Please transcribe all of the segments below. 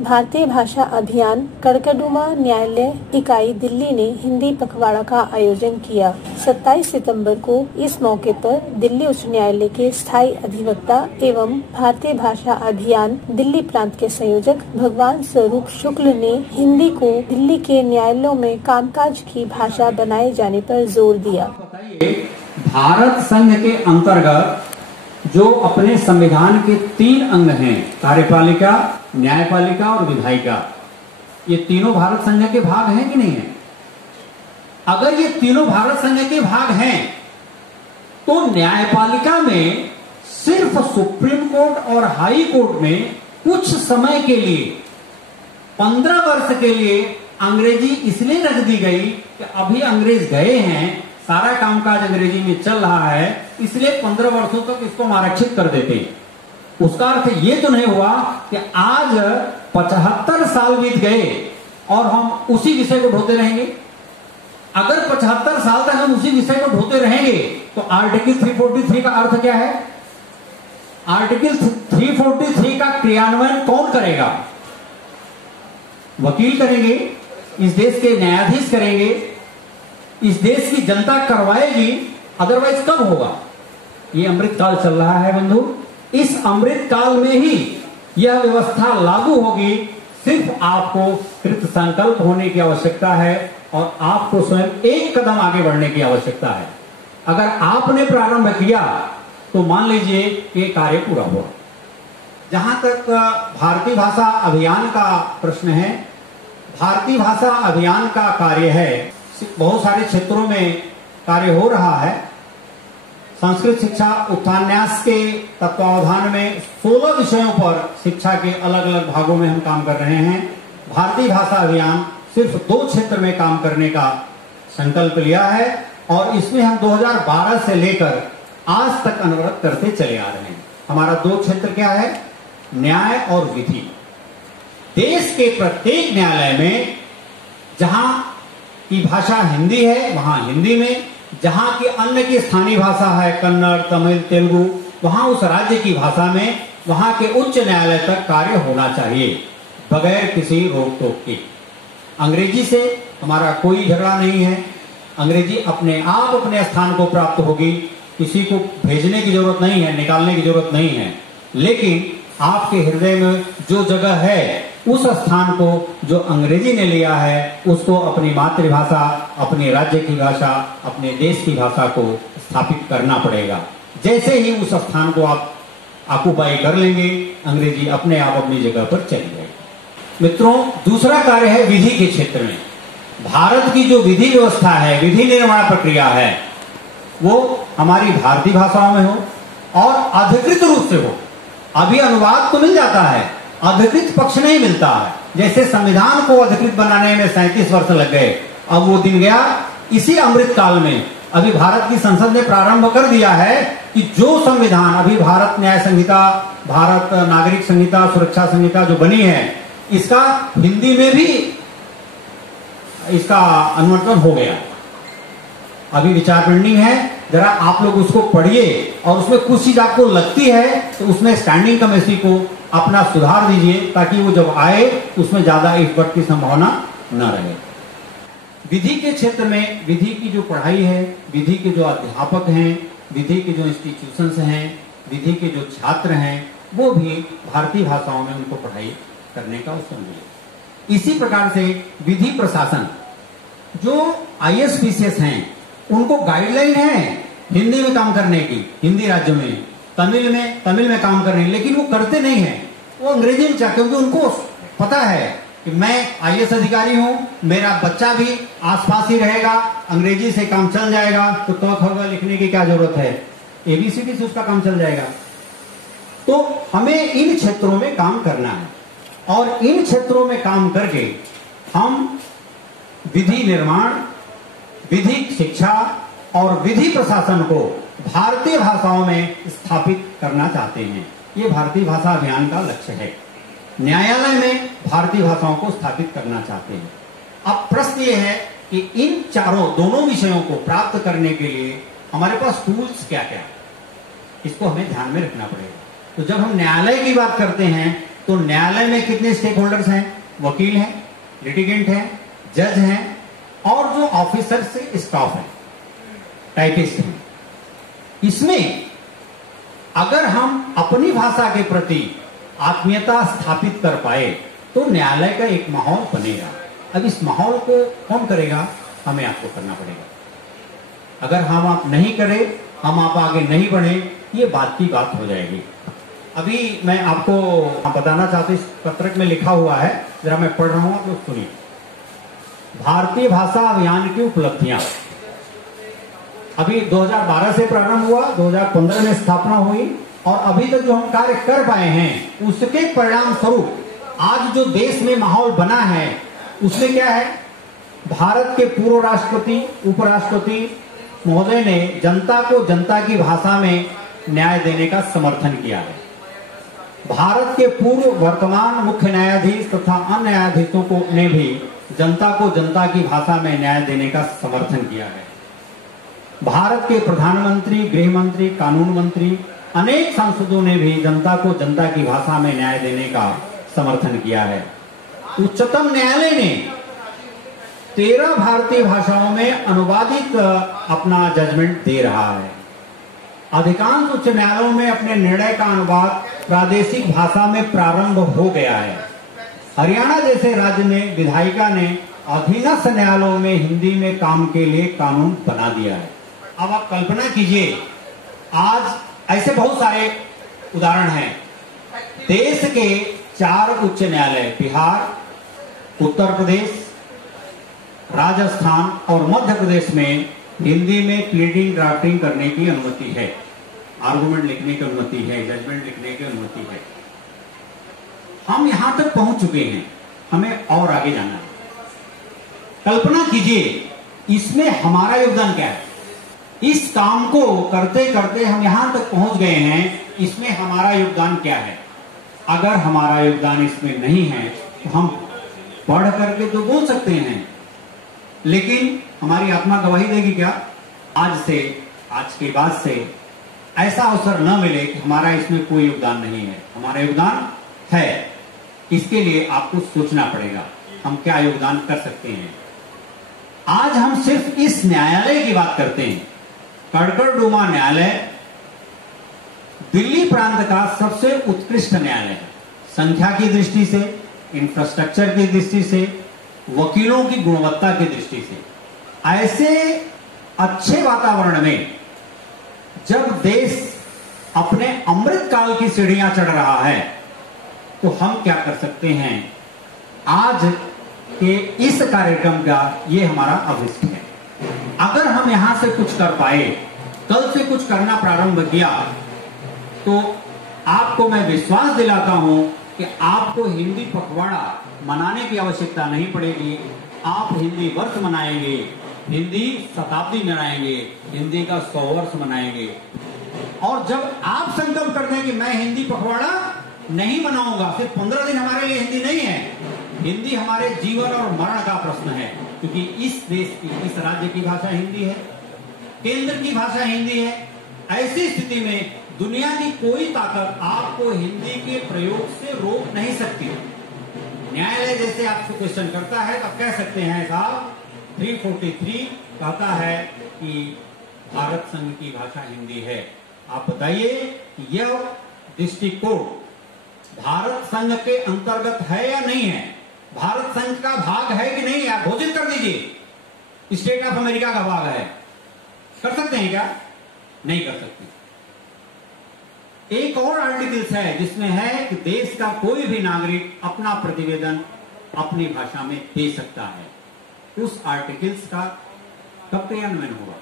भारतीय भाषा अभियान कड़कड़डुमा न्यायालय इकाई दिल्ली ने हिंदी पखवाड़ा का आयोजन किया। 27 सितंबर को इस मौके पर दिल्ली उच्च न्यायालय के स्थायी अधिवक्ता एवं भारतीय भाषा अभियान दिल्ली प्रांत के संयोजक भगवान स्वरूप शुक्ल ने हिंदी को दिल्ली के न्यायालयों में कामकाज की भाषा बनाए जाने पर जोर दिया। भारत संघ के अंतर्गत जो अपने संविधान के 3 अंग हैं, कार्यपालिका, न्यायपालिका और विधायिका, ये तीनों भारत संघ के भाग हैं कि नहीं है? अगर ये तीनों भारत संघ के भाग हैं तो न्यायपालिका में सिर्फ सुप्रीम कोर्ट और हाई कोर्ट में कुछ समय के लिए 15 वर्ष के लिए अंग्रेजी इसलिए रख दी गई कि अभी अंग्रेज गए हैं, सारा कामकाज अंग्रेजी में चल रहा है, इसलिए 15 वर्षों तक इसको आरक्षित कर देते हैं। उसका अर्थ ये तो नहीं हुआ कि आज 75 साल बीत गए और हम उसी विषय को ढोते रहेंगे। अगर 75 साल तक हम उसी विषय को ढोते रहेंगे तो आर्टिकल 343 का अर्थ क्या है? आर्टिकल 343 का क्रियान्वयन कौन करेगा? वकील करेंगे, इस देश के न्यायाधीश करेंगे, इस देश की जनता करवाएगी, अदरवाइज कब होगा? ये अमृत काल चल रहा है बंधु। इस अमृत काल में ही यह व्यवस्था लागू होगी। सिर्फ आपको कृत संकल्प होने की आवश्यकता है और आपको स्वयं एक कदम आगे बढ़ने की आवश्यकता है। अगर आपने प्रारंभ किया तो मान लीजिए कि कार्य पूरा हुआ। जहां तक भारतीय भाषा अभियान का प्रश्न है, भारतीय भाषा अभियान का कार्य है, बहुत सारे क्षेत्रों में कार्य हो रहा है। संस्कृत शिक्षा उत्थान्यास के तत्वावधान में 16 विषयों पर शिक्षा के अलग अलग भागों में हम काम कर रहे हैं। भारतीय भाषा अभियान सिर्फ 2 क्षेत्र में काम करने का संकल्प लिया है और इसमें हम 2012 से लेकर आज तक अनवरत करते चले आ रहे हैं। हमारा 2 क्षेत्र क्या है? न्याय और विधि। देश के प्रत्येक न्यायालय में जहां की भाषा हिंदी है वहां हिंदी में, जहां की अन्य की स्थानीय भाषा है कन्नड़, तमिल, तेलुगु, वहां उस राज्य की भाषा में वहां के उच्च न्यायालय तक कार्य होना चाहिए बगैर किसी रोक टोक के। अंग्रेजी से हमारा कोई झगड़ा नहीं है। अंग्रेजी अपने आप अपने स्थान को प्राप्त होगी, किसी को भेजने की जरूरत नहीं है, निकालने की जरूरत नहीं है। लेकिन आपके हृदय में जो जगह है उस स्थान को जो अंग्रेजी ने लिया है उसको अपनी मातृभाषा, अपने राज्य की भाषा, अपने देश की भाषा को स्थापित करना पड़ेगा। जैसे ही उस स्थान को आप ऑक्युपाई कर लेंगे, अंग्रेजी अपने आप अपनी जगह पर चली जाएगी। मित्रों, दूसरा कार्य है विधि के क्षेत्र में। भारत की जो विधि व्यवस्था है, विधि निर्माण प्रक्रिया है, वो हमारी भारतीय भाषाओं में हो और अधिकृत रूप से हो। अभी अनुवाद तो मिल जाता है, अधिकृत पक्ष नहीं मिलता है। जैसे संविधान को अधिकृत बनाने में 37 वर्ष लग गए, अब वो दिन गया। इसी अमृत काल में अभी भारत की संसद ने प्रारंभ कर दिया है कि जो संविधान अभी भारत न्याय संहिता, भारत नागरिक संहिता, सुरक्षा संहिता जो बनी है, इसका हिंदी में भी इसका अनुवाद हो गया। अभी विचार पेंडिंग है, जरा आप लोग उसको पढ़िए और उसमें कुछ चीज आपको लगती है तो उसमें स्टैंडिंग कमेटी को अपना सुधार दीजिए ताकि वो जब आए तो उसमें ज्यादा इफर्ट की संभावना न रहे। विधि के क्षेत्र में विधि की जो पढ़ाई है, विधि के जो अध्यापक हैं, विधि के जो इंस्टीट्यूशंस हैं, विधि के जो छात्र हैं, वो भी भारतीय भाषाओं में उनको पढ़ाई करने का अवसर मिले। इसी प्रकार से विधि प्रशासन, जो ISPCS हैं, उनको गाइडलाइन है हिंदी में काम करने की, हिंदी राज्यों में, तमिल में काम करने की, लेकिन वो करते नहीं है। वो अंग्रेजी में चाहते, क्योंकि उनको पता है कि मैं IAS अधिकारी हूं, मेरा बच्चा भी आसपास ही रहेगा, अंग्रेजी से काम चल जाएगा, तो ख लिखने की क्या जरूरत है, ABCD से उसका काम चल जाएगा। तो हमें इन क्षेत्रों में काम करना है और इन क्षेत्रों में काम करके हम विधि निर्माण, विधिक शिक्षा और विधि प्रशासन को भारतीय भाषाओं में स्थापित करना चाहते हैं। ये भारतीय भाषा अभियान का लक्ष्य है। न्यायालय में भारतीय भाषाओं को स्थापित करना चाहते हैं। अब प्रश्न ये है कि इन दोनों विषयों को प्राप्त करने के लिए हमारे पास टूल्स क्या क्या, इसको हमें ध्यान में रखना पड़ेगा। तो जब हम न्यायालय की बात करते हैं तो न्यायालय में कितने स्टेक होल्डर्स हैं? वकील हैं, लिटिगेंट हैं, जज हैं और जो ऑफिसर से स्टाफ है, टाइपिस्ट हैं। इसमें अगर हम अपनी भाषा के प्रति आत्मीयता स्थापित कर पाए तो न्यायालय का एक माहौल बनेगा। अब इस माहौल को कौन करेगा? हमें आपको करना पड़ेगा। अगर हम आप नहीं करें, हम आप आगे नहीं बढ़े, ये बात की बात हो जाएगी। अभी मैं आपको बताना चाहता हूं, इस पत्रक में लिखा हुआ है, जरा मैं पढ़ रहा हूं, तो सुनिए। भारतीय भाषा अभियान की उपलब्धियां अभी 2012 से प्रारंभ हुआ, 2015 में स्थापना हुई और अभी तक जो हम कार्य कर पाए हैं उसके परिणाम स्वरूप आज जो देश में माहौल बना है उसमें क्या है? भारत के पूर्व राष्ट्रपति, उपराष्ट्रपति महोदय ने जनता को जनता की भाषा में न्याय देने का समर्थन किया है। भारत के पूर्व वर्तमान मुख्य न्यायाधीश तथा अन्य न्यायाधीशों को ने भी जनता को जनता की भाषा में न्याय देने का समर्थन किया है। भारत के प्रधानमंत्री, गृह मंत्री, कानून मंत्री, अनेक सांसदों ने भी जनता को जनता की भाषा में न्याय देने का समर्थन किया है। उच्चतम न्यायालय ने 13 भारतीय भाषाओं में अनुवादित अपना जजमेंट दे रहा है। अधिकांश उच्च न्यायालयों में अपने निर्णय का अनुवाद प्रादेशिक भाषा में प्रारंभ हो गया है। हरियाणा जैसे राज्य में विधायिका ने अधीनस्थ न्यायालयों में हिंदी में काम के लिए कानून बना दिया है। अब आप कल्पना कीजिए, आज ऐसे बहुत सारे उदाहरण हैं। देश के 4 उच्च न्यायालय बिहार, उत्तर प्रदेश, राजस्थान और मध्य प्रदेश में हिंदी में प्लीडिंग ड्राफ्टिंग करने की अनुमति है, आर्गुमेंट लिखने की अनुमति है, जजमेंट लिखने की अनुमति है। हम यहां तक पहुंच चुके हैं, हमें और आगे जाना है। कल्पना कीजिए इसमें हमारा योगदान क्या है। इस काम को करते करते हम यहां तक पहुंच गए हैं, इसमें हमारा योगदान क्या है। अगर हमारा योगदान इसमें नहीं है तो हम पढ़ करके तो बोल सकते हैं, लेकिन हमारी आत्मा गवाही देगी क्या? आज के बाद से ऐसा अवसर न मिले कि हमारा इसमें कोई योगदान नहीं है। हमारा योगदान है, इसके लिए आपको सोचना पड़ेगा हम क्या योगदान कर सकते हैं। आज हम सिर्फ इस न्यायालय की बात करते हैं। कड़कड़डूमा न्यायालय दिल्ली प्रांत का सबसे उत्कृष्ट न्यायालय है। संख्या की दृष्टि से, इंफ्रास्ट्रक्चर की दृष्टि से, वकीलों की गुणवत्ता की दृष्टि से, ऐसे अच्छे वातावरण में जब देश अपने अमृत काल की सीढ़ियां चढ़ रहा है तो हम क्या कर सकते हैं। आज के इस कार्यक्रम का ये हमारा अभिष्ट है। अगर हम यहां से कुछ कर पाए, कल से कुछ करना प्रारंभ किया, तो आपको मैं विश्वास दिलाता हूं कि आपको हिंदी पखवाड़ा मनाने की आवश्यकता नहीं पड़ेगी। आप हिंदी वर्ष मनाएंगे, हिंदी शताब्दी मनाएंगे, हिंदी का 100 वर्ष मनाएंगे। और जब आप संकल्प कर दें कि मैं हिंदी पखवाड़ा नहीं मनाऊंगा, सिर्फ 15 दिन हमारे लिए हिंदी नहीं है, हिंदी हमारे जीवन और मरण का प्रश्न है, क्योंकि इस देश की, इस राज्य की भाषा हिंदी है, केंद्र की भाषा हिंदी है। ऐसी स्थिति में दुनिया की कोई ताकत आपको हिंदी के प्रयोग से रोक नहीं सकती। न्यायालय जैसे आपसे क्वेश्चन करता है तो आप कह सकते हैं साहब 343 कहता है कि भारत संघ की भाषा हिंदी है। आप बताइए कि यह दृष्टिकोण भारत संघ के अंतर्गत है या नहीं है, भारत संघ का भाग है कि नहीं, आप घोषित कर दीजिए स्टेट ऑफ अमेरिका का भाग है। कर सकते हैं क्या? नहीं कर सकते। एक और आर्टिकल्स है जिसमें है कि देश का कोई भी नागरिक अपना प्रतिवेदन अपनी भाषा में दे सकता है। उस आर्टिकल्स का कब क्रियान्वयन होगा,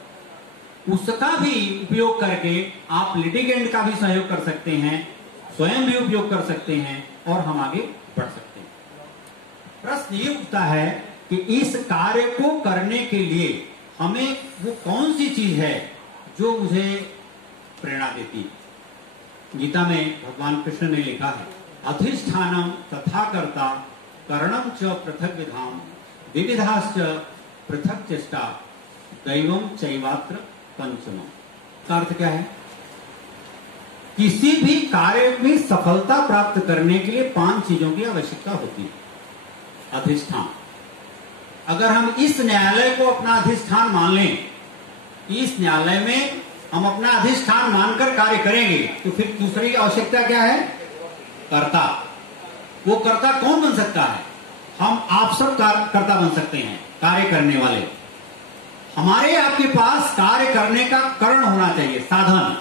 उसका भी उपयोग करके आप लिटिगेंट का भी सहयोग कर सकते हैं, स्वयं भी उपयोग कर सकते हैं और हम आगे बढ़ सकते हैं। प्रश्न ये उठता है कि इस कार्य को करने के लिए हमें वो कौन सी चीज है जो मुझे प्रेरणा देती है। गीता में भगवान कृष्ण ने लिखा है, अधिष्ठानम तथा कर्ता करणम च पृथक विधाम विविधाश्च पृथक चेष्टा दैवम चैवात्र पंचम। का अर्थ क्या है? किसी भी कार्य में सफलता प्राप्त करने के लिए 5 चीजों की आवश्यकता होती है। अधिष्ठान, अगर हम इस न्यायालय को अपना अधिष्ठान मान लें, इस न्यायालय में हम अपना अधिष्ठान मानकर कार्य करेंगे, तो फिर दूसरी आवश्यकता क्या है? कर्ता। वो कर्ता कौन बन सकता है? हम आप सब कर्ता बन सकते हैं, कार्य करने वाले। हमारे आपके पास कार्य करने का कारण होना चाहिए, साधन।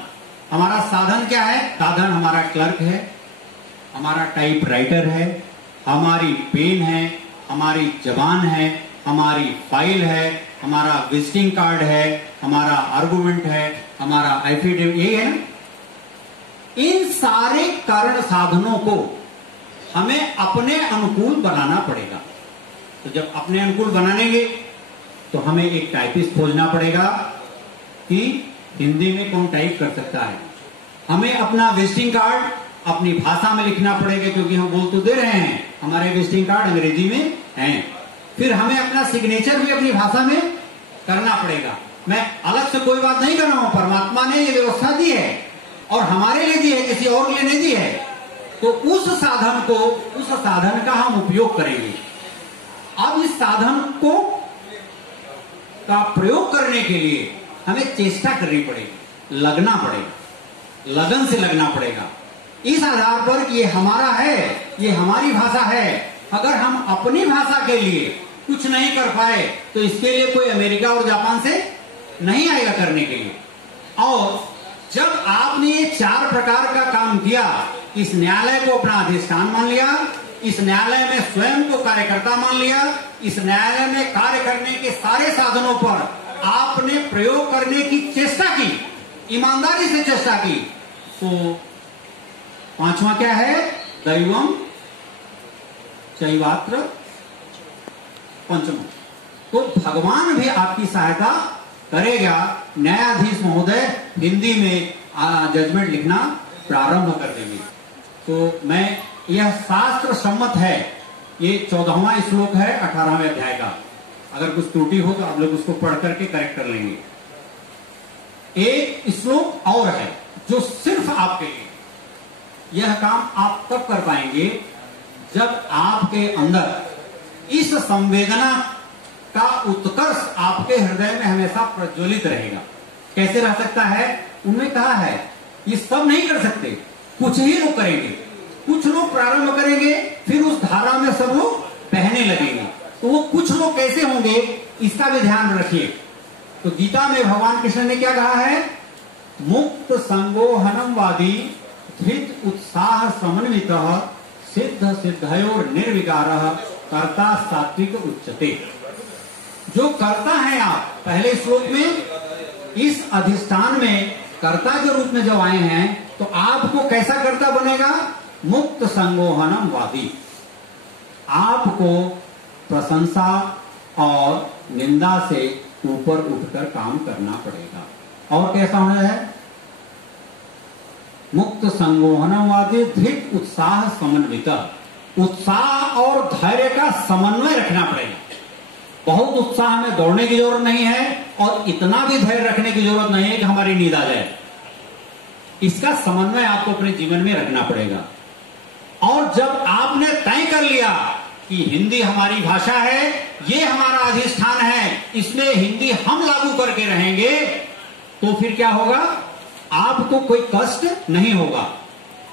हमारा साधन क्या है? साधन हमारा क्लर्क है, हमारा टाइपराइटर है, हमारी पेन है, हमारी जबान है, हमारी फाइल है, हमारा विजिटिंग कार्ड है, हमारा आर्गुमेंट है, हमारा एफिडेविट, यही है ना। इन सारे कारण साधनों को हमें अपने अनुकूल बनाना पड़ेगा। तो जब अपने अनुकूल बनाएंगे तो हमें एक टाइपिस्ट खोजना पड़ेगा कि हिंदी में कौन टाइप कर सकता है। हमें अपना विजिटिंग कार्ड अपनी भाषा में लिखना पड़ेगा, क्योंकि हम बोल तो दे रहे हैं, हमारे विजिटिंग कार्ड अंग्रेजी में हैं। फिर हमें अपना सिग्नेचर भी अपनी भाषा में करना पड़ेगा। मैं अलग से कोई बात नहीं कर रहा हूं, परमात्मा ने ये व्यवस्था दी है और हमारे लिए दी है, किसी और के लिए नहीं दी है। तो उस साधन का हम उपयोग करेंगे। अब इस साधन को का प्रयोग करने के लिए हमें चेष्टा करनी पड़ेगी, लगना पड़ेगा, लगन से लगना पड़ेगा। इस आधार पर कि ये हमारा है, ये हमारी भाषा है। अगर हम अपनी भाषा के लिए कुछ नहीं कर पाए तो इसके लिए कोई अमेरिका और जापान से नहीं आएगा करने के लिए। और जब आपने ये 4 प्रकार का काम किया, इस न्यायालय को अपना अधिष्ठान मान लिया, इस न्यायालय में स्वयं को कार्यकर्ता मान लिया, इस न्यायालय में कार्य करने के सारे साधनों पर आपने प्रयोग करने की चेष्टा की, ईमानदारी से चेष्टा की, तो 5वां क्या है? दैवम चैवात्र पंचम। तो भगवान भी आपकी सहायता करेगा। न्यायाधीश महोदय हिंदी में जजमेंट लिखना प्रारंभ कर देंगे। तो मैं, यह शास्त्र सम्मत है। ये 14वां श्लोक है 18वें अध्याय का। अगर कुछ त्रुटि हो तो आप लोग उसको पढ़ करके करेक्ट कर लेंगे। एक श्लोक और है जो सिर्फ आपके लिए, यह काम आप तब कर पाएंगे जब आपके अंदर इस संवेदना का उत्कर्ष आपके हृदय में हमेशा प्रज्वलित रहेगा। कैसे रह सकता है? उन्होंने कहा है ये सब नहीं कर सकते, कुछ ही लोग करेंगे। कुछ लोग प्रारंभ करेंगे, फिर उस धारा में सब लोग बहने लगेंगे। तो वो कुछ लोग कैसे होंगे, इसका भी ध्यान रखिए। तो गीता में भगवान कृष्ण ने क्या कहा है? मुक्त संगोहनमवादी धृत उत्साह समन्वित सिद्ध सिद्धयोर निर्विकारः कर्ता सात्विक उच्चते। जो कर्ता है आप, पहले श्लोक में इस अधिष्ठान में कर्ता के रूप में जब आए हैं, तो आपको कैसा कर्ता बनेगा? मुक्त संगोहनमवादी। आपको प्रशंसा और निंदा से ऊपर उठकर काम करना पड़ेगा। और कैसा होना है? मुक्त संगोहनवादी धृत उत्साह समन्वित। उत्साह और धैर्य का समन्वय रखना पड़ेगा। बहुत उत्साह में दौड़ने की जरूरत नहीं है और इतना भी धैर्य रखने की जरूरत नहीं है कि हमारी नींद आ जाए। इसका समन्वय आपको अपने जीवन में रखना पड़ेगा। और जब आपने तय कर लिया कि हिंदी हमारी भाषा है, ये हमारा अधिष्ठान है, इसमें हिंदी हम लागू करके रहेंगे, तो फिर क्या होगा? आपको कोई कष्ट नहीं होगा,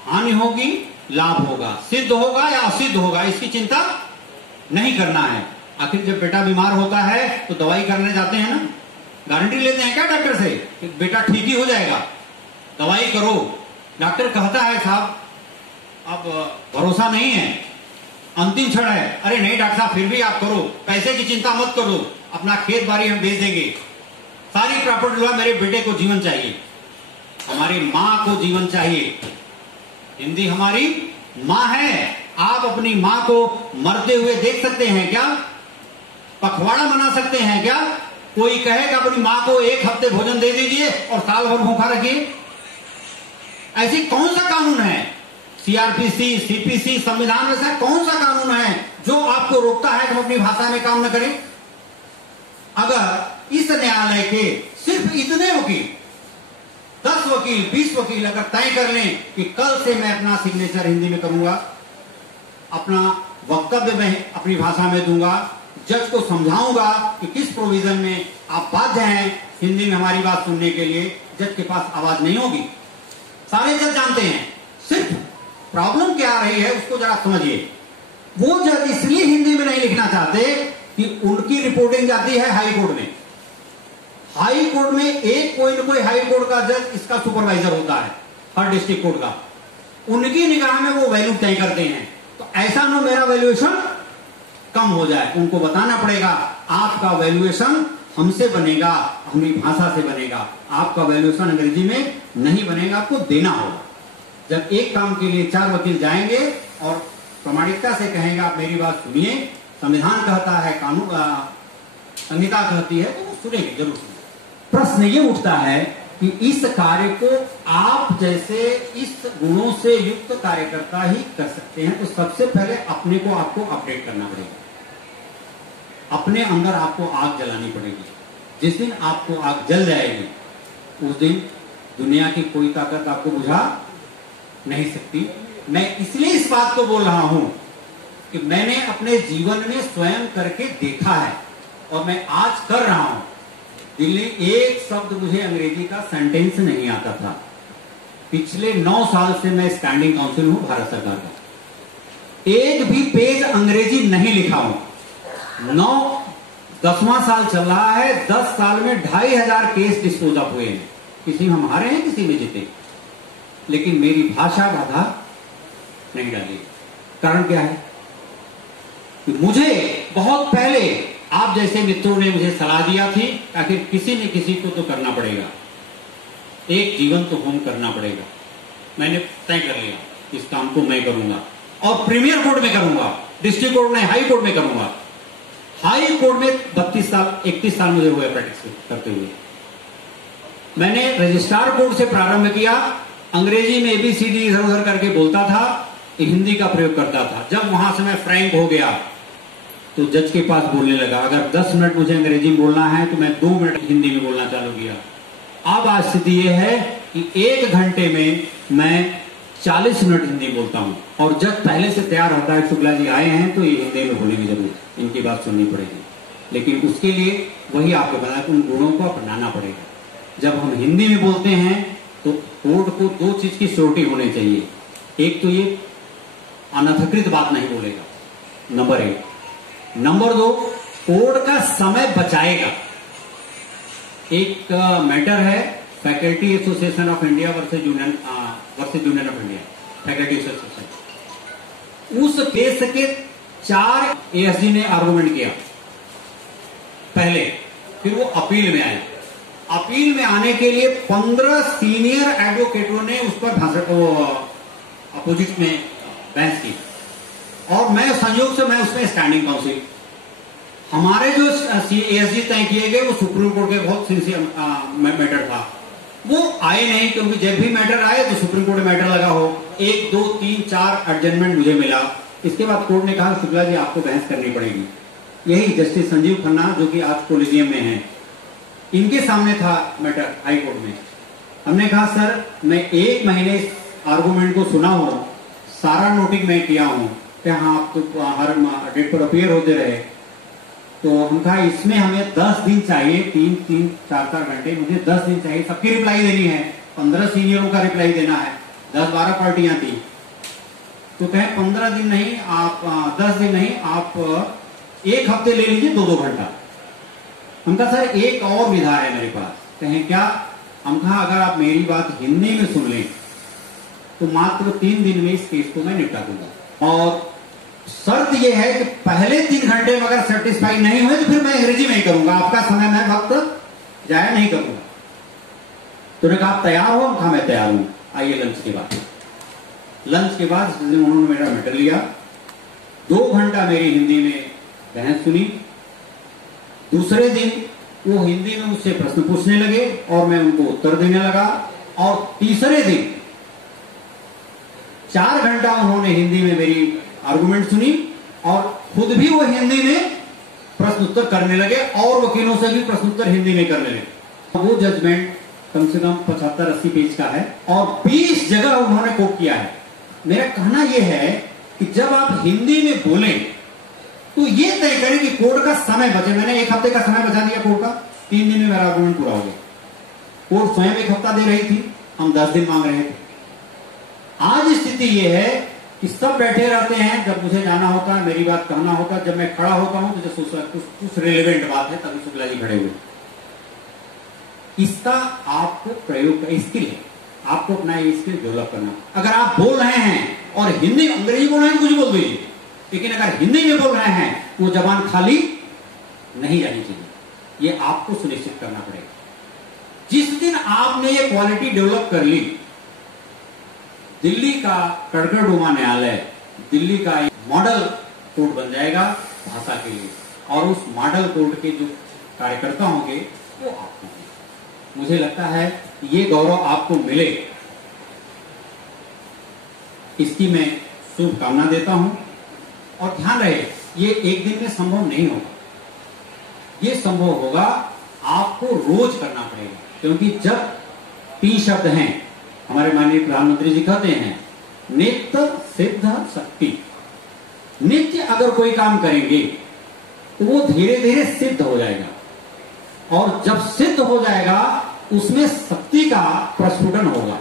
हानि होगी, लाभ होगा, सिद्ध होगा या असिद्ध होगा, इसकी चिंता नहीं करना है। आखिर जब बेटा बीमार होता है तो दवाई करने जाते हैं ना, गारंटी लेते हैं क्या डॉक्टर से कि बेटा ठीक ही हो जाएगा, दवाई करो। डॉक्टर कहता है साहब अब भरोसा नहीं है, अंतिम क्षण है, अरे नहीं डॉक्टर साहब फिर भी आप करो, पैसे की चिंता मत करो, अपना खेत बाड़ी हम बेच देंगे, सारी प्रॉपर्टी लो, मेरे बेटे को जीवन चाहिए, हमारी माँ को जीवन चाहिए। हिंदी हमारी माँ है। आप अपनी माँ को मरते हुए देख सकते हैं क्या? पखवाड़ा मना सकते हैं क्या? कोई कहेगा अपनी माँ को 1 हफ्ते भोजन दे दीजिए और साल भर भूखा रखिए? ऐसी कौन सा कानून है? सीआरपीसी, सीपीसी, संविधान में से कौन सा कानून है जो आपको रोकता है कि हम अपनी भाषा में काम न करें? अगर इस न्यायालय के सिर्फ इतने वकील 10 वकील 20 वकील अगर तय कर लें कि कल से मैं अपना सिग्नेचर हिंदी में करूंगा, अपना वक्तव्य में अपनी भाषा में दूंगा, जज को समझाऊंगा कि किस प्रोविजन में आप बाध्य हैं हिंदी में हमारी बात सुनने के लिए, जज के पास आवाज नहीं होगी। सारे जज जानते हैं, सिर्फ प्रॉब्लम क्या आ रही है उसको जरा समझिए। वो जज इसलिए हिंदी में नहीं लिखना चाहते कि उनकी रिपोर्टिंग जाती है हाई कोर्ट में। हाई कोर्ट में एक कोई न कोई हाई कोर्ट का जज इसका सुपरवाइजर होता है, हर डिस्ट्रिक्ट कोर्ट का, उनकी निगाह में वो वैल्यू तय करते हैं। तो ऐसा ना मेरा वैल्यूएशन कम हो जाए, उनको बताना पड़ेगा आपका वैल्यूएशन हमसे बनेगा, हमारी भाषा से बनेगा, आपका वैल्यूएशन अंग्रेजी में नहीं बनेगा, आपको देना होगा। जब एक काम के लिए 4 वकील जाएंगे और प्रामाणिकता से कहेंगे आप मेरी बात सुनिए, संविधान कहता है, कानून संहिता कहती है, तो वो सुनेंगे, जरूर सुनेंगे। प्रश्न ये उठता है कि इस कार्य को आप जैसे इस गुणों से युक्त कार्यकर्ता ही कर सकते हैं, तो सबसे पहले अपने को आपको अपडेट करना पड़ेगा, अपने अंदर आपको आग जलानी पड़ेगी। जिस दिन आपको आग जल जाएगी उस दिन दुनिया की कोई ताकत आपको बुझा नहीं सकती। मैं इसलिए इस बात को बोल रहा हूं कि मैंने अपने जीवन में स्वयं करके देखा है और मैं आज कर रहा हूं। दिल्ली एक शब्द मुझे अंग्रेजी का सेंटेंस नहीं आता था। पिछले 9 साल से मैं स्टैंडिंग काउंसिल हूं भारत सरकार का, एक भी पेज अंग्रेजी नहीं लिखा हूं। 10वां साल चल रहा है, 10 साल में 2500 केस डिस्पोज अप हुए हैं, किसी में हम हारे हैं, किसी में जीते, लेकिन मेरी भाषा बाधा नहीं डाली। कारण क्या है? मुझे बहुत पहले आप जैसे मित्रों ने मुझे सलाह दिया थी, आखिर किसी न किसी को तो करना पड़ेगा, एक जीवन तो होम करना पड़ेगा। मैंने तय कर लिया इस काम को मैं करूंगा और प्रीमियर कोर्ट में करूंगा, डिस्ट्रिक्ट कोर्ट में, हाई कोर्ट में करूंगा। हाई कोर्ट में 31 साल मुझे हुए प्रैक्टिस करते हुए। मैंने रजिस्ट्रार कोर्ट से प्रारंभ किया, अंग्रेजी में ABCD इधर उधर करके बोलता था, हिंदी का प्रयोग करता था। जब वहां से मैं फ्रैंक हो गया तो जज के पास बोलने लगा, अगर 10 मिनट मुझे अंग्रेजी में बोलना है तो मैं 2 मिनट हिंदी में बोलना चालू किया। अब आज स्थिति यह है कि 1 घंटे में मैं 40 मिनट हिंदी बोलता हूं और जज पहले से तैयार होता है, शुक्ला जी आए हैं तो ये हिंदी में बोलेंगे, जरूर इनकी बात सुननी पड़ेगी। लेकिन उसके लिए वही आपको बताया कि उन गुणों को अपनाना पड़ेगा। जब हम हिंदी में बोलते हैं तो कोर्ट को 2 चीज की श्योरिटी होनी चाहिए। एक तो ये अनधिकृत बात नहीं बोलेगा, नंबर 1। नंबर 2, कोर्ट का समय बचाएगा। एक मैटर है faculty association of India versus union of India, faculty association, उस केस के 4 ASG ने आर्गुमेंट किया पहले, फिर वो अपील में आए। अपील में आने के लिए 15 सीनियर एडवोकेटों ने उस पर अपोजिट में बहस की और मैं संयोग से मैं उसमें स्टैंडिंग काउंसिल। हमारे जो ASG तय किए गए वो सुप्रीम कोर्ट के बहुत सिंसियर मैटर था, वो आए नहीं, क्योंकि जब भी मैटर आए तो सुप्रीम कोर्ट में मैटर लगा हो। 1, 2, 3, 4 एडजमेंट मुझे मिला। इसके बाद कोर्ट ने कहा शुक्ला जी आपको बहस करनी पड़ेगी। यही जस्टिस संजीव खन्ना जो कि आज कोलिजियम में है, इनके सामने था मैटर हाई कोर्ट में। हमने कहा सर मैं 1 महीने आर्गुमेंट को सुना हूं, सारा नोटिंग मैं किया हूं, क्या हाँ आप तो हर डेट पर अपीयर होते रहे, तो हम कहा इसमें हमें 10 दिन चाहिए, 3-3, 4-4 घंटे, मुझे 10 दिन चाहिए, सबकी रिप्लाई देनी है, 15 सीनियरों का रिप्लाई देना है, 10-12 पार्टियां थी। तो कहे 15 दिन नहीं आप 10 दिन नहीं आप 1 हफ्ते ले लीजिए, 2-2 घंटा। हम कहा सर एक और विधा है मेरे पास। कहें क्या? हम कहा अगर आप मेरी बात हिंदी में सुन लें तो मात्र 3 दिन में इस केस को मैं निपटा दूंगा, और शर्त यह है कि पहले 3 घंटे में अगर सेटिस्फाई नहीं हुए तो फिर मैं अंग्रेजी में ही करूंगा, आपका समय मैं वक्त जाया नहीं करूंगा। तो उन्होंने कहा आप तैयार हो? कहा मैं तैयार हूं, आइए लंच के बाद। लंच के बाद उन्होंने मेरा मैटर लिया, 2 घंटा मेरी हिंदी में बहस सुनी। दूसरे दिन वो हिंदी में मुझसे प्रश्न पूछने लगे और मैं उनको उत्तर देने लगा, और तीसरे दिन 4 घंटा उन्होंने हिंदी में मेरी आर्गुमेंट सुनी और खुद भी वो हिंदी में प्रश्न उत्तर करने लगे और वकीलों से भी प्रश्न उत्तर हिंदी में करने लगे। वो जजमेंट कम से कम 75-80 पेज का है और 20 जगह उन्होंने कोट किया है। मेरा कहना यह है कि जब आप हिंदी में बोलें तो ये तय करें कि कोर्ट का समय बचे। मैंने 1 हफ्ते का समय बचा दिया कोर्ट का, 3 दिन में मेरा आर्गुमेंट पूरा हो गया। कोर्ट स्वयं 1 हफ्ता दे रही थी, हम 10 दिन मांग रहे थे। आज स्थिति यह है कि सब बैठे रहते हैं, जब मुझे जाना होता है, मेरी बात कहना होता है, जब मैं खड़ा होता हूं तो कुछ रिलेवेंट बात है तभी शुक्ला जी खड़े हुए। इसका आपको प्रयोग का स्किल है, आपको अपना ये स्किल डेवलप करना। अगर आप बोल रहे हैं और हिंदी अंग्रेजी बोल रहे हैं कुछ बोल दीजिए, लेकिन अगर हिंदी में बोल रहे हैं वो जबान खाली नहीं जानी चाहिए। ये आपको सुनिश्चित करना पड़ेगा। जिस दिन आपने ये क्वालिटी डेवलप कर ली, दिल्ली का कड़कड़डूमा न्यायालय दिल्ली का एक मॉडल कोर्ट बन जाएगा भाषा के लिए, और उस मॉडल कोर्ट के जो कार्यकर्ता होंगे वो आप होंगे। मुझे लगता है ये गौरव आपको मिले, इसकी मैं शुभकामना देता हूं। और ध्यान रहे, ये एक दिन में संभव नहीं होगा, ये संभव होगा आपको रोज करना पड़ेगा। क्योंकि जब 3 शब्द हैं, हमारे माननीय प्रधानमंत्री जी कहते हैं नित्य सिद्ध शक्ति। नित्य अगर कोई काम करेंगे तो वो धीरे धीरे सिद्ध हो जाएगा, और जब सिद्ध हो जाएगा उसमें शक्ति का प्रस्फुटन होगा,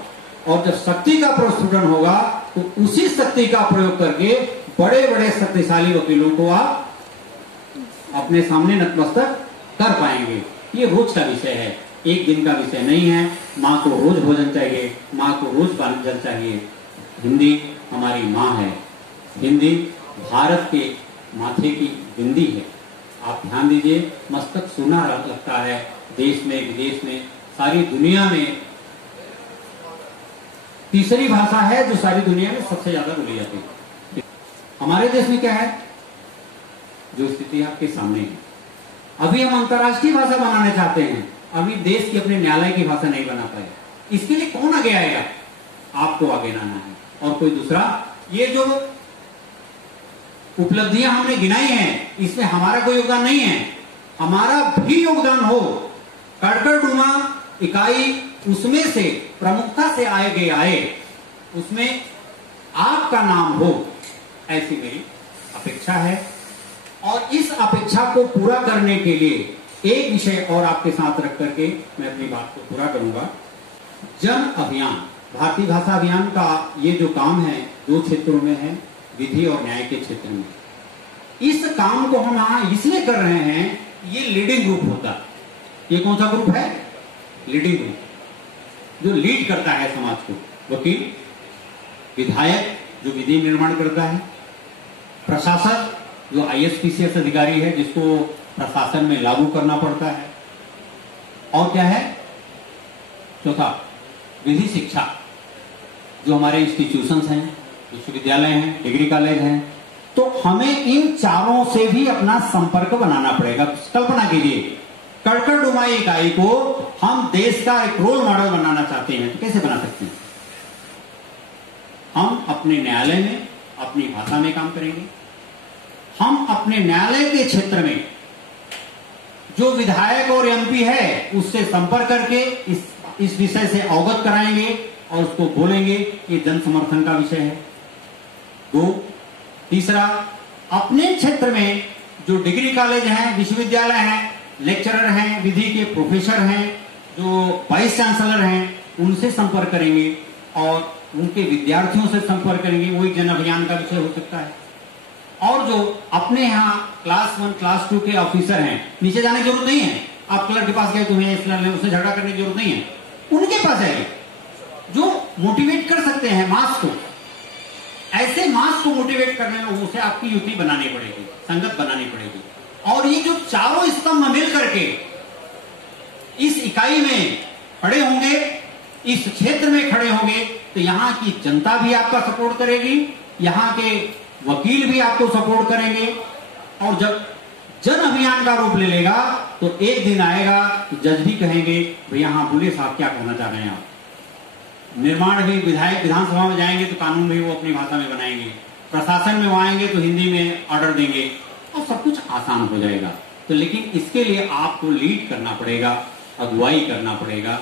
और जब शक्ति का प्रस्फुटन होगा तो उसी शक्ति का प्रयोग करके बड़े बड़े शक्तिशाली वकीलों को आप अपने सामने नतमस्तक कर पाएंगे। ये रोज का विषय है, एक दिन का विषय नहीं है। माँ को रोज भोजन चाहिए, माँ को रोज भोजन चाहिए। हिंदी हमारी माँ है, हिंदी भारत के माथे की बिंदी है। आप ध्यान दीजिए, मस्तक सोना लगता है, देश में विदेश में सारी दुनिया में तीसरी भाषा है जो सारी दुनिया में सबसे ज्यादा बोली जाती है। हमारे देश में क्या है, जो स्थिति आपके सामने है। अभी हम अंतर्राष्ट्रीय भाषा बनाना चाहते हैं, अभी देश की अपने न्यायालय की भाषा नहीं बना पाए। इसके लिए कौन आगे आएगा? आपको आगे आना है, और कोई दूसरा। ये जो उपलब्धियां हमने गिनाई हैं, इसमें हमारा कोई योगदान नहीं है, हमारा भी योगदान हो। कड़कड़डूमा इकाई उसमें से प्रमुखता से आए, उसमें आपका नाम हो, ऐसी मेरी अपेक्षा है। और इस अपेक्षा को पूरा करने के लिए एक विषय और आपके साथ रख करके मैं अपनी बात को पूरा करूंगा। जन अभियान, भारतीय भाषा अभियान का ये जो काम है 2 क्षेत्रों में है, विधि और न्याय के क्षेत्र में। इस काम को हम यहां इसलिए कर रहे हैं, ये लीडिंग ग्रुप होता है। ये कौन सा ग्रुप है? लीडिंग ग्रुप, जो लीड करता है समाज को। वकील, विधायक जो विधि निर्माण करता है, प्रशासक जो ISPCS अधिकारी है जिसको प्रशासन में लागू करना पड़ता है, और क्या है? चौथा, विधि शिक्षा, जो हमारे इंस्टीट्यूशंस हैं, विश्वविद्यालय हैं, डिग्री कॉलेज हैं। तो हमें इन चारों से भी अपना संपर्क बनाना पड़ेगा। कल्पना कीजिए, कड़कड़डूमा इकाई को हम देश का एक रोल मॉडल बनाना चाहते हैं, तो कैसे बना सकते हैं? हम अपने न्यायालय में अपनी भाषा में काम करेंगे। हम अपने न्यायालय के क्षेत्र में जो विधायक और MP है उससे संपर्क करके इस विषय से अवगत कराएंगे और उसको बोलेंगे कि जन समर्थन का विषय है। 2, तीसरा, अपने क्षेत्र में जो डिग्री कॉलेज हैं, विश्वविद्यालय हैं, लेक्चरर हैं, विधि के प्रोफेसर हैं, जो वाइस चांसलर हैं, उनसे संपर्क करेंगे और उनके विद्यार्थियों से संपर्क करेंगे। वही जन अभियान का विषय हो सकता है। और जो अपने यहाँ क्लास 1, क्लास 2 के ऑफिसर हैं, नीचे जाने की जरूरत नहीं है। आप क्लर्क के पास गए, तुम्हें उससे झगड़ा करने की जरूरत नहीं है, उनके पास जाइए, जो मोटिवेट कर सकते हैं मास को। ऐसे मास को मोटिवेट करने में उसे आपकी युति बनानी पड़ेगी, संगत बनानी पड़ेगी। और ये जो चारों स्तंभ मिल करके इस इकाई में खड़े होंगे, इस क्षेत्र में खड़े होंगे, तो यहाँ की जनता भी आपका सपोर्ट करेगी, यहाँ के वकील भी आपको सपोर्ट करेंगे। और जब जन अभियान का रूप ले लेगा तो एक दिन आएगा तो जज भी कहेंगे, भैया हाँ बोलिए साहब, क्या कहना चाह रहे हैं आप। निर्माण भी, विधायक विधानसभा में जाएंगे तो कानून भी वो अपनी भाषा में बनाएंगे, प्रशासन में आएंगे तो हिंदी में ऑर्डर देंगे, और सब कुछ आसान हो जाएगा। तो लेकिन इसके लिए आपको लीड करना पड़ेगा, अगुवाई करना पड़ेगा।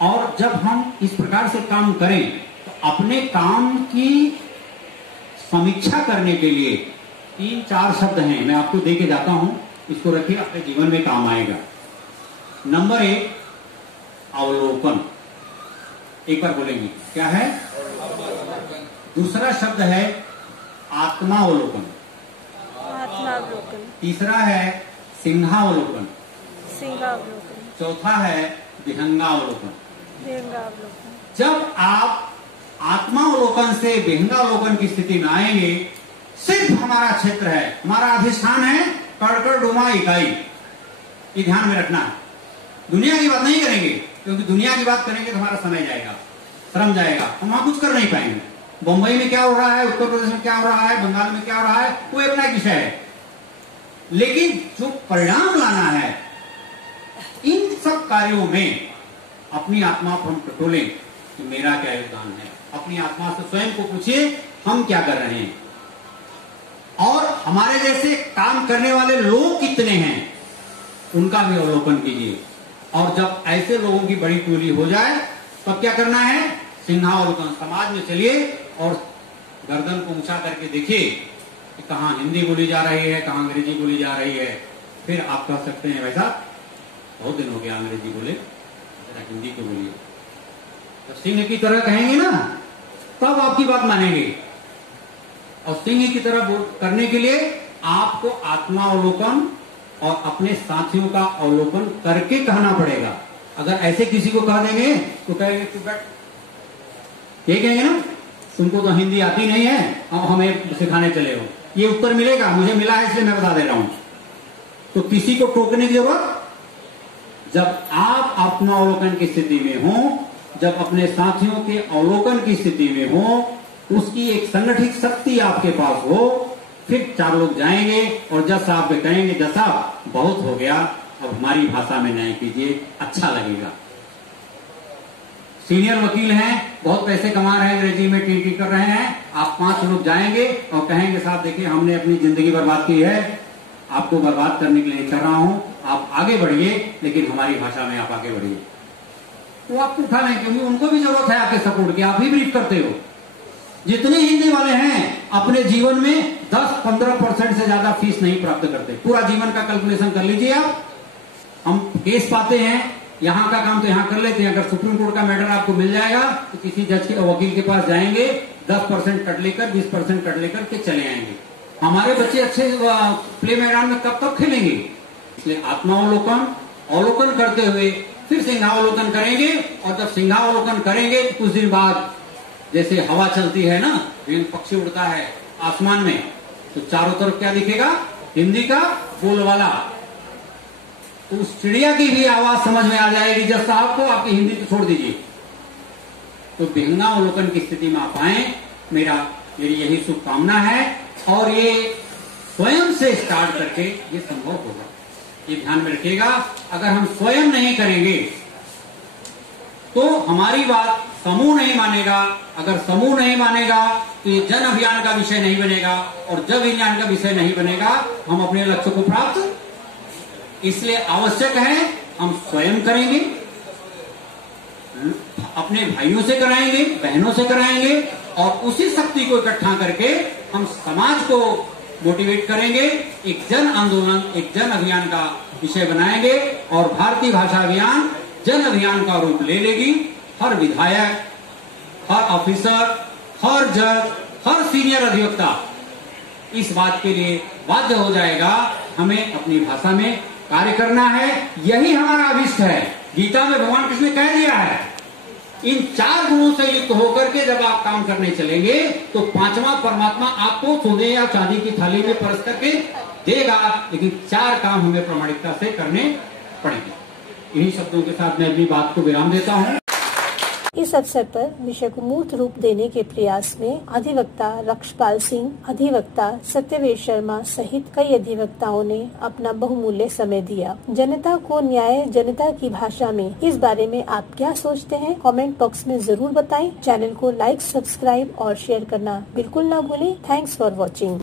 और जब हम इस प्रकार से काम करें तो अपने काम की समीक्षा करने के लिए 3-4 शब्द हैं, मैं आपको दे के जाता हूं, इसको रखिए, अपने जीवन में काम आएगा। नंबर 1 अवलोकन, एक बार बोलेंगे, क्या है? दूसरा शब्द है आत्मावलोकन, आत्मावलोकन। तीसरा है सिंहावलोकन, सिंहावलोकन। चौथा है विहंगावलोकन। विहंगावलोकन। जब आप आत्मावलोकन से विहंगावलोकन की स्थिति में आएंगे, सिर्फ हमारा क्षेत्र है, हमारा अधिष्ठान है कड़कड़डुमा इकाई, ये ध्यान में रखना है। दुनिया की बात नहीं करेंगे, क्योंकि दुनिया की बात करेंगे तो हमारा समय जाएगा, श्रम जाएगा, हम वहां कुछ कर नहीं पाएंगे। बंबई में क्या हो रहा है, उत्तर प्रदेश में क्या हो रहा है, बंगाल में क्या हो रहा है, वो अपना एक विषय है। लेकिन जो परिणाम लाना है, इन सब कार्यों में अपनी आत्मा पर हम टटोलें कि मेरा क्या योगदान है। अपनी आत्मा से स्वयं को पूछिए, हम क्या कर रहे हैं, और हमारे जैसे काम करने वाले लोग कितने हैं, उनका भी अवलोकन कीजिए। और जब ऐसे लोगों की बड़ी टोली हो जाए, तब क्या करना है? सिंहावलोकन। समाज में चलिए और गर्दन को ऊंचा करके देखिए कि कहां हिंदी बोली जा रही है, कहां अंग्रेजी बोली जा रही है। फिर आप कह सकते हैं, वैसा बहुत दिन हो गया अंग्रेजी बोले, जरा हिंदी को बोलिए। तो सिंह की तरह कहेंगे ना, तब आपकी बात मानेंगे। और सिंह की तरह करने के लिए आपको आत्मावलोकन और अपने साथियों का अवलोकन करके कहना पड़ेगा। अगर ऐसे किसी को कह देंगे तो कहेंगे तू बैठ, ये कहेंगे ना, तुमको तो हिंदी आती नहीं है, अब हमें सिखाने चले हो। ये उत्तर मिलेगा, मुझे मिला है इसलिए मैं बता दे रहा हूं। तो किसी को टोकने की जरूरत, जब आप आत्मावलोकन की स्थिति में हो, जब अपने साथियों के अवलोकन की स्थिति में हो, उसकी एक संगठित शक्ति आपके पास हो, फिर 4 लोग जाएंगे और जज साहब के कहेंगे, जज साहब बहुत हो गया, अब हमारी भाषा में न्याय कीजिए, अच्छा लगेगा। सीनियर वकील हैं, बहुत पैसे कमा रहे हैं, अंग्रेजी में टीटी कर रहे हैं, आप 5 लोग जाएंगे और कहेंगे, साहब देखिए हमने अपनी जिंदगी बर्बाद की है, आपको बर्बाद करने के लिए कर रहा हूं, आप आगे बढ़िए, लेकिन हमारी भाषा में आप आगे बढ़िए। तो आप उठा लें, क्योंकि उनको भी जरूरत है आपके सपोर्ट की, आप ही ब्रीफ करते हो। जितने हिंदी वाले हैं अपने जीवन में 10-15% से ज्यादा फीस नहीं प्राप्त करते। पूरा जीवन का कैलकुलेशन कर लीजिए आप। हम केस पाते हैं, यहां का काम तो यहां कर लेते हैं, अगर सुप्रीम कोर्ट का मैटर आपको मिल जाएगा तो किसी जज के वकील के पास जाएंगे, 10% कट लेकर 20% कट लेकर के चले आएंगे। हमारे बच्चे अच्छे प्ले मैदान में कब तक खेलेंगे? इसलिए आत्मावलोकन, अवलोकन करते हुए फिर सिंहावलोकन करेंगे, और जब सिंहावलोकन करेंगे तो कुछ दिन बाद जैसे हवा चलती है ना, पक्षी उड़ता है आसमान में, तो चारों तरफ क्या दिखेगा? हिंदी का बोलवाला। तो उस चिड़िया की भी आवाज समझ में आ जाएगी जज साहब को, आपकी हिंदी तो छोड़ दीजिए। तो विहंगावलोकन की स्थिति में आप आए, मेरी यही शुभकामना है, और ये स्वयं से स्टार्ट करके ये संभव होगा, ये ध्यान में रखिएगा। अगर हम स्वयं नहीं करेंगे तो हमारी बात समूह नहीं मानेगा, अगर समूह नहीं मानेगा तो ये जन अभियान का विषय नहीं बनेगा, और जन अभियान का विषय नहीं बनेगा, हम अपने लक्ष्य को प्राप्त। इसलिए आवश्यक है हम स्वयं करेंगे, अपने भाइयों से कराएंगे, बहनों से कराएंगे, और उसी शक्ति को इकट्ठा करके हम समाज को मोटिवेट करेंगे, एक जन आंदोलन, एक जन अभियान का विषय बनाएंगे, और भारतीय भाषा अभियान जन अभियान का रूप ले लेगी। हर विधायक, हर ऑफिसर, हर जज, हर सीनियर अधिवक्ता इस बात के लिए बाध्य हो जाएगा, हमें अपनी भाषा में कार्य करना है, यही हमारा अभिष्ट है। गीता में भगवान कृष्ण ने कह दिया है, इन 4 गुणों से युक्त होकर के जब आप काम करने चलेंगे तो 5वां परमात्मा आपको सोने या चांदी की थाली में परस करके देगा, लेकिन 4 काम हमें प्रामाणिकता से करने पड़ेंगे। इन्हीं शब्दों के साथ मैं अपनी बात को विराम देता हूँ। इस अवसर पर विषय को मूर्त रूप देने के प्रयास में अधिवक्ता रक्षपाल सिंह, अधिवक्ता सत्यवेद शर्मा सहित कई अधिवक्ताओं ने अपना बहुमूल्य समय दिया। जनता को न्याय जनता की भाषा में, इस बारे में आप क्या सोचते हैं? कमेंट बॉक्स में जरूर बताएं। चैनल को लाइक, सब्सक्राइब और शेयर करना बिल्कुल ना भूलें। Thanks for watching.